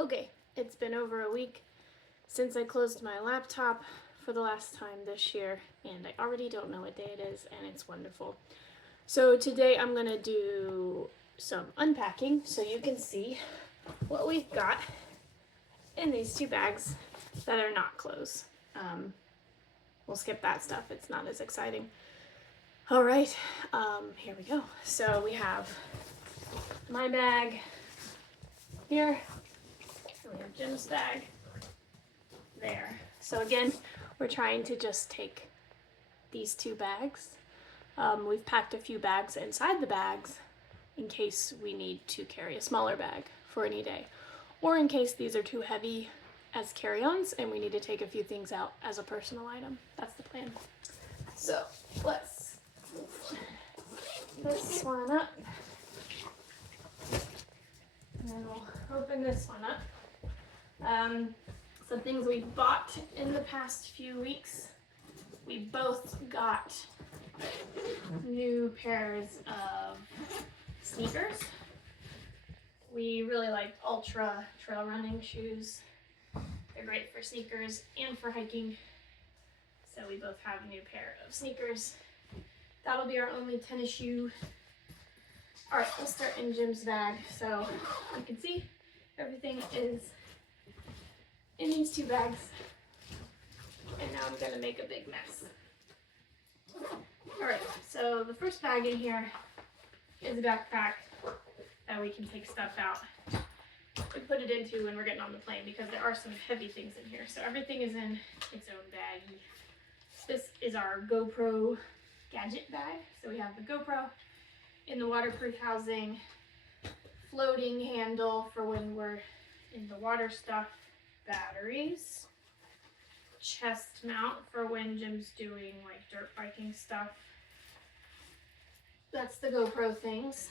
Okay, it's been over a week since I closed my laptop for the last time this year, and I already don't know what day it is, and it's wonderful. So today I'm gonna do some unpacking so you can see what we've got in these two bags that are not clothes. We'll skip that stuff, it's not as exciting. All right, here we go. So we have my bag here. We have Jim's bag there. So again, we're trying to just take these two bags. We've packed a few bags inside the bags in case we need to carry a smaller bag for any day, or in case these are too heavy as carry-ons and we need to take a few things out as a personal item. That's the plan. So let's move this one up, and then we'll open this one up. Some things we bought in the past few weeks. We both got new pairs of sneakers. We really like Altra trail running shoes. They're great for sneakers and for hiking. So we both have a new pair of sneakers. That'll be our only tennis shoe. All right, let's start in Jim's bag. So you can see everything is in these two bags. And now I'm gonna make a big mess. All right, so the first bag in here is a backpack that we can take stuff out and put it into when we're getting on the plane, because there are some heavy things in here. So everything is in its own bag. This is our GoPro gadget bag. So we have the GoPro in the waterproof housing, floating handle for when we're in the water stuff, batteries, chest mount for when Jim's doing like dirt biking stuff. That's the GoPro things.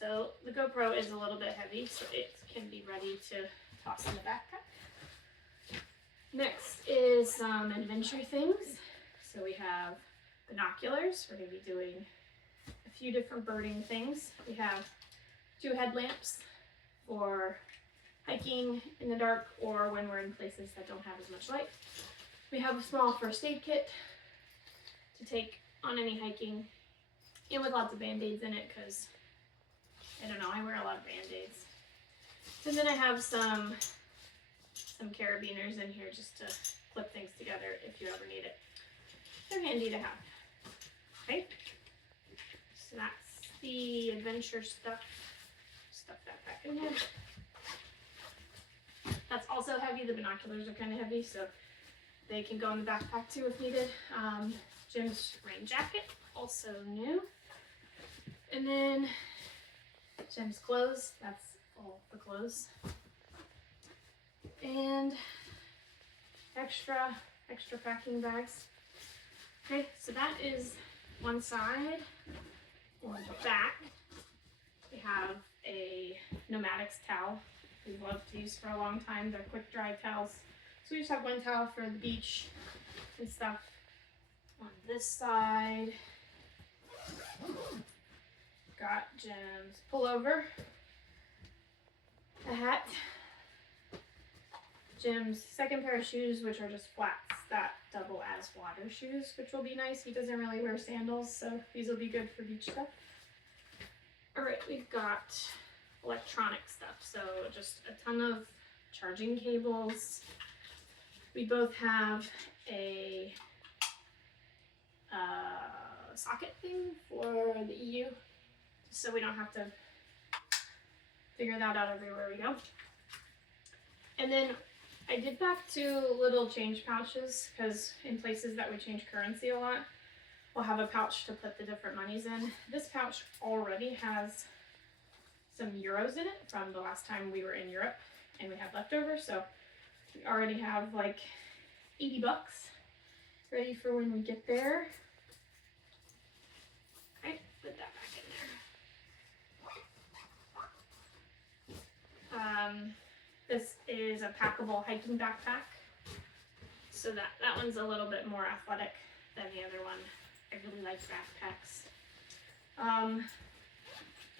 So the GoPro is a little bit heavy, so it can be ready to toss in the backpack. Next is some adventure things. So we have binoculars. We're going to be doing a few different birding things. We have 2 headlamps for hiking in the dark or when we're in places that don't have as much light. We have a small first aid kit to take on any hiking, and with lots of band-aids in it, because I don't know, I wear a lot of band-aids. And then I have some carabiners in here just to clip things together if you ever need it. They're handy to have. Okay, so that's the adventure stuff. Stuff that back in there. That's also heavy. The binoculars are kind of heavy, so they can go in the backpack too if needed. Jim's rain jacket, also new. And then Jim's clothes, that's all the clothes. And extra packing bags. Okay, so that is one side. On the back, we have a Nomadix towel we've loved to use for a long time. They're quick dry towels. So we just have one towel for the beach and stuff. On this side, got Jim's pullover, a hat, Jim's second pair of shoes, which are just flats that double as water shoes, which will be nice. He doesn't really wear sandals, so these will be good for beach stuff. All right, we've got electronic stuff, so just a ton of charging cables. We both have a socket thing for the EU, so we don't have to figure that out everywhere we go. And then I did pack 2 little change pouches, because in places that we change currency a lot, we'll have a pouch to put the different monies in. This pouch already has some euros in it from the last time we were in Europe, and we had leftovers, so we already have like 80 bucks ready for when we get there. Okay, put that back in there. This is a packable hiking backpack, so that one's a little bit more athletic than the other one. I really like backpacks.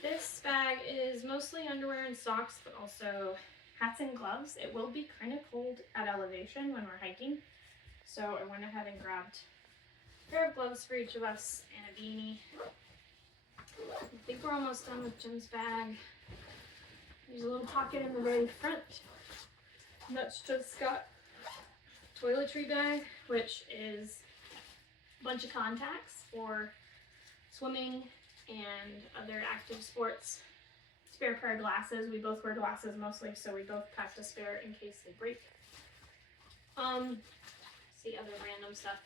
This bag is mostly underwear and socks, but also hats and gloves. It will be kind of cold at elevation when we're hiking, so I went ahead and grabbed a pair of gloves for each of us and a beanie. I think we're almost done with Jim's bag. There's a little pocket in the very front. And that's just got a toiletry bag, which is a bunch of contacts for swimming and other active sports. Spare pair of glasses. We both wear glasses mostly, so we both packed a spare in case they break. See other random stuff.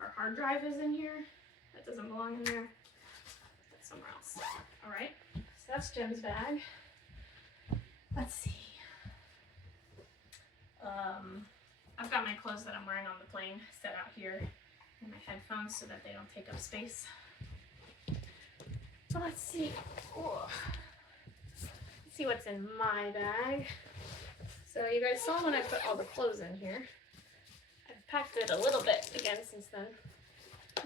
Our hard drive is in here. That doesn't belong in there. That's somewhere else. All right, so that's Jim's bag. Let's see. I've got my clothes that I'm wearing on the plane set out here and my headphones so that they don't take up space. So let's see. Oh. Let's see what's in my bag. So you guys saw when I put all the clothes in here. I've packed it a little bit again since then.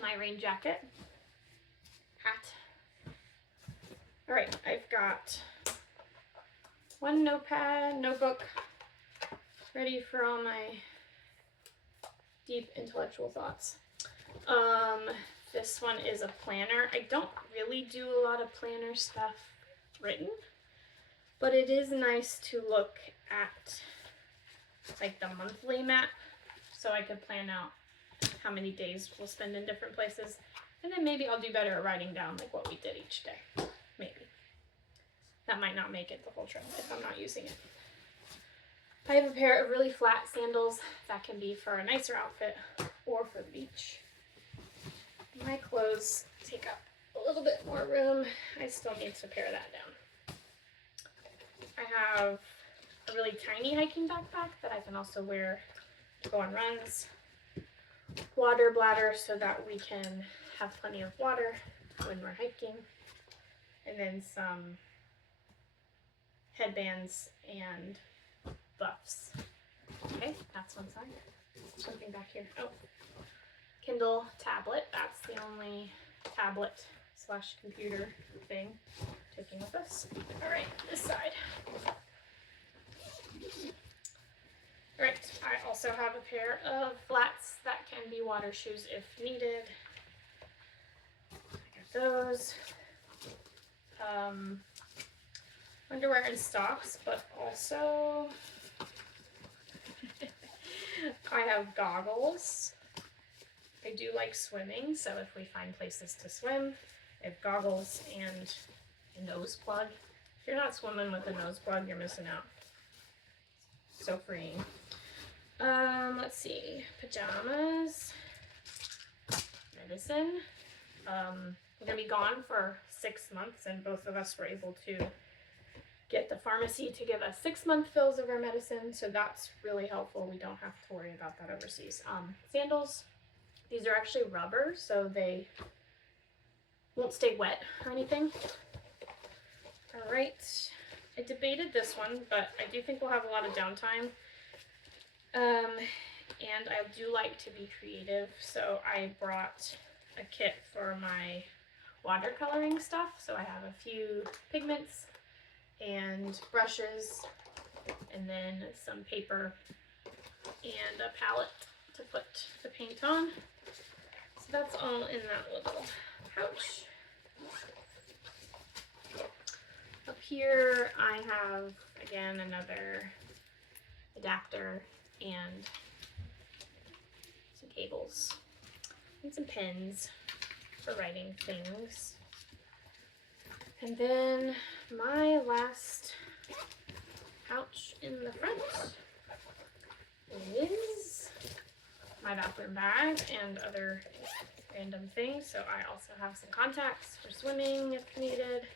My rain jacket, hat. All right, I've got one notebook, ready for all my deep intellectual thoughts. This one is a planner. I don't really do a lot of planner stuff written, but it is nice to look at like the monthly map, so I could plan out how many days we'll spend in different places, and then maybe I'll do better at writing down like what we did each day. Maybe. That might not make it the whole trip if I'm not using it. I have a pair of really flat sandals that can be for a nicer outfit or for the beach. My clothes take up a little bit more room. I still need to pare that down. I have a really tiny hiking backpack that I can also wear to go on runs. Water bladder so that we can have plenty of water when we're hiking. And then some headbands and buffs. Okay, that's one side. Something back here. Oh, Kindle tablet. That's the only tablet / computer thing taking with us. All right, this side. All right, I also have a pair of flats that can be water shoes if needed. I got those. Underwear and socks, but also I have goggles. I do like swimming, so if we find places to swim, I have goggles and a nose plug. If you're not swimming with a nose plug, you're missing out. So freeing. Let's see, pajamas, medicine. We're gonna be gone for 6 months, and both of us were able to get the pharmacy to give us 6-month fills of our medicine, so that's really helpful. We don't have to worry about that overseas. Sandals, these are actually rubber, so they won't stay wet or anything. All right, I debated this one, but I do think we'll have a lot of downtime. And I do like to be creative, so I brought a kit for my watercoloring stuff. So I have a few pigments and brushes, and then some paper and a palette to put the paint on. So that's all in that little pouch. Up here I have, again, another adapter and some cables and some pens for writing things. And then my last pouch in the front is my bathroom bag and other random things. So I also have some contacts for swimming if needed.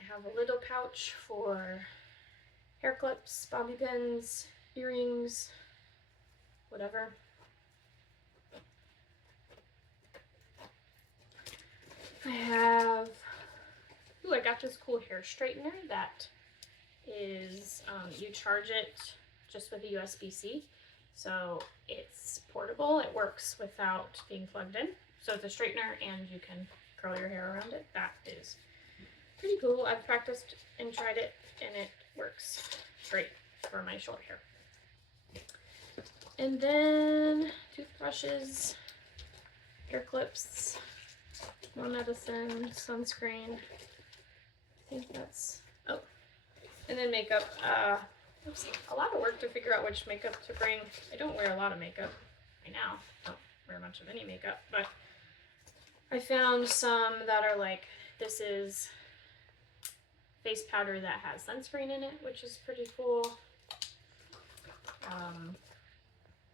I have a little pouch for hair clips, bobby pins, earrings, whatever. I have, I got this cool hair straightener that is, you charge it just with a USB-C. So it's portable, it works without being plugged in. So it's a straightener and you can curl your hair around it. That is pretty cool. I've practiced and tried it, and it works great for my short hair. And then toothbrushes, hair clips, more medicine, sunscreen. I think that's, oh, and then makeup. It was a lot of work to figure out which makeup to bring. I don't wear a lot of makeup right now. I don't wear much of any makeup, but I found some that are like, this is face powder that has sunscreen in it, which is pretty cool.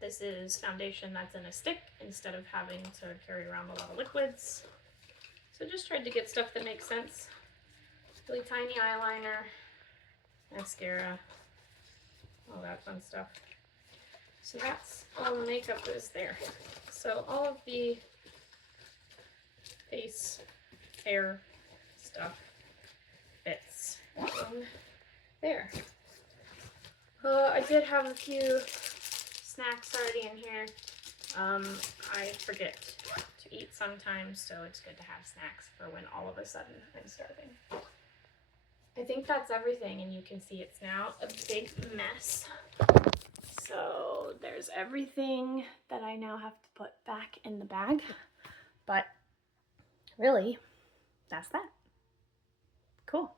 This is foundation that's in a stick instead of having to carry around a lot of liquids. So just tried to get stuff that makes sense. Really tiny eyeliner, mascara, all that fun stuff. So that's all the makeup is there. So all of the face, hair stuff fits in there. I did have a few snacks already in here. I forget to eat sometimes, so it's good to have snacks for when all of a sudden I'm starving. I think that's everything, and you can see it's now a big mess. So there's everything that I now have to put back in the bag, but really, that's that. Cool.